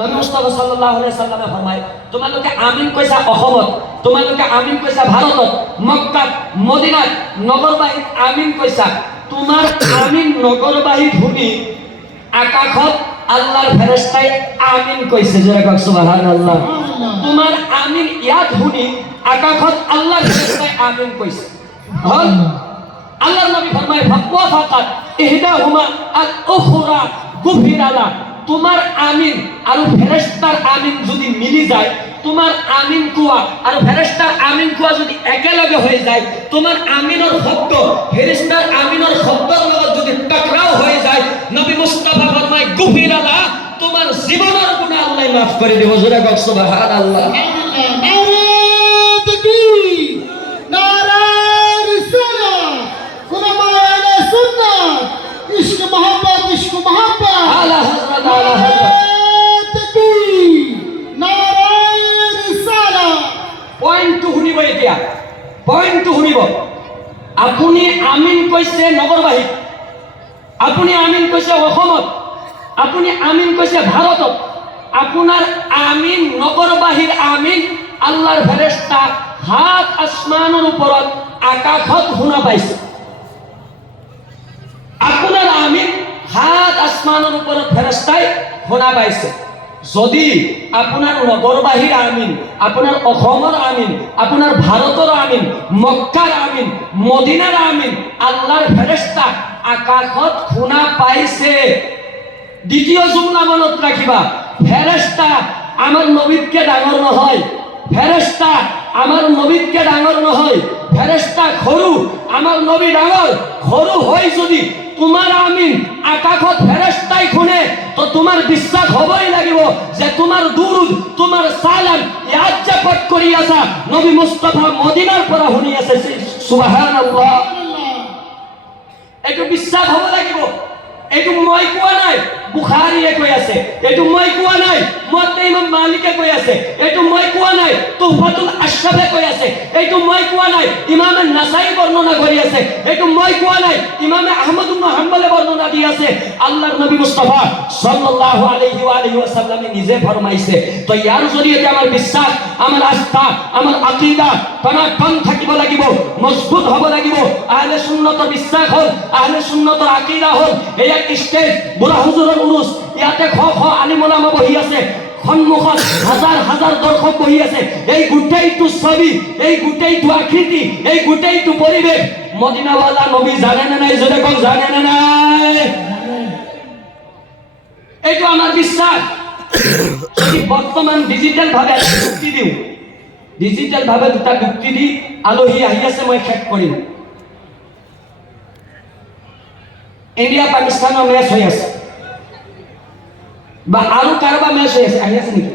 নবী মুস্তাফা সাল্লাল্লাহু আলাইহি সাল্লামে ফরমায় তোমালোকে আমিন কইছা অসমত, তোমালোকে আমিন কইছা ভারতত, মক্কাত, মদিনাত, নগরবাহীত আমিন কইছা। তোমার আমিন নগরবাহীত শুনি আকাশত আল্লাহর ফেরেশতাই আমিন কইছে, জোরে কওক সুবহানাল্লাহ। তোমার আমিন ইয়াত শুনি আকাশত আল্লাহর ফেরেশতাই আমিন কইছে। হল আল্লাহর নবী ফরমায় ফাতওয়া ফাকাত ইহদাহুমা আল উখরা গুফিরালা। তোমার আমিন আর ফেরেশতার আমিন যদি মিলি যায়, তোমার আমিন কুয়া আর ফেরেশতার আমিন কুয়া যদি একেলগে হয়ে যায়, তোমার আমিনের শব্দ ফেরেশতার আমিনের শব্দের লগত যদি টকরাও হয়ে যায়, নবী মুস্তাফা ফরমায় গুফিরালা, তোমার জীবনের গুনাহ আল্লাহ মাফ করে দেব। জোরে কওক সুবহানাল্লাহ। আপুনি আমিন কৈছে নগৰবাহীত, আপুনি আমিন কৈছে অসমত, আপুনি আমিন কৈছে ভাৰতত। আপোনাৰ আমিন নগৰবাহীৰ আমিন আল্লাহৰ ফেৰেশতা হাত আসমানৰ ওপৰত আকাশত শুনা পাইছে। আপোনাৰ আমিন হাত আসমানৰ ওপৰত ফেৰেশতাই শুনা পাইছে। যদি আপোনাৰ নগৰবাহীৰ আমিন, আপোনাৰ অসমৰ আমিন, আপোনাৰ ভাৰতৰ আমিন, মক্কাৰ আমিন, মদিনাৰ আমিন আল্লাহৰ ফেৰেশতা আকাশত শুনা পাইছে, দ্বিতীয় জুমলা মনত ৰাখিবা, ফেৰেশতা আমাৰ নবীতকে ডাঙৰ নহয়, ফেৰেশতা আমাৰ নবীতকে ডাঙৰ নহয়, ফেরেশতা সৰু, আমার নবী ডাঙর। সৰু হয় যদি তোমার আমিন আকাশত ফেরেশতাই শুনে, তো তোমার বিশ্বাস হবই লাগিব যে তোমার দুরুদ, তোমার সালাম ইয়াত যে পাঠ কৰি আছা নবী মুস্তাফা মদিনাৰ পৰা শুনি আছে। সুবহানাল্লাহ। এইটো বিশ্বাস হ'ব লাগিব। এইটো মই কোৱা নাই, বুখাৰীয়ে কৈ আছে। এইটো মই কোৱা নাই, মুৱাত্তা ইমাম মালিকে কৈ আছে। এইটো মই কোৱা নাই, তুহফাতুল আশরাফে কৈ আছে। এইটো মই কোৱা নাই, ইমাম নাসাই বৰ্ণনা কৰি আছে। এইটো মই কোৱা নাই, ইমাম আহমদ ইবনে হাম্বলে বৰ্ণনা দি আছে। আল্লাহৰ নবী মুস্তাফা সাল্লাল্লাহু আলাইহি ওয়াসাল্লামে নিজে ফরমাইছে। তো ইয়াৰ জৰিয়তে আমাৰ বিশ্বাস, আমাৰ আস্থা, আমাৰ আকীদা টনাটন থাকিব লাগিব, মজবুত হ'ব লাগিব। আহলে সুন্নতৰ বিশ্বাস হ'ল, আহলে সুন্নতৰ আকীদা হ'ল। এই স্টেজ বুঢ়া হুজুৰৰ উৰুস, ইয়াতে শ শ আলিম ওলামা বহি আছে, সন্মুখত হাজাৰ হাজাৰ দৰ্শক বহি আছে। এই গোটেইটো ছবি, এই গোটেইটো আকৃতি, এই গোটেইটো পৰিৱেশ মদিনাৱালা নবী জানে নে নাই? জোৰে কওক, জানে নে নাই? এইটো আমাৰ বিশ্বাস। যদি বৰ্তমান ডিজিটেল ভাৱে যুক্তি দিওঁ, ডিজিটেল ভাৱে দুটা যুক্তি দি আলহী আহি আছে, মই শেষ কৰিম। ইন্ডিয়া পাকিস্তানৰ মেচ হৈ আছে, বা আৰু কাৰোবাৰ মেচ হৈ আছে, আহি আছে নেকি?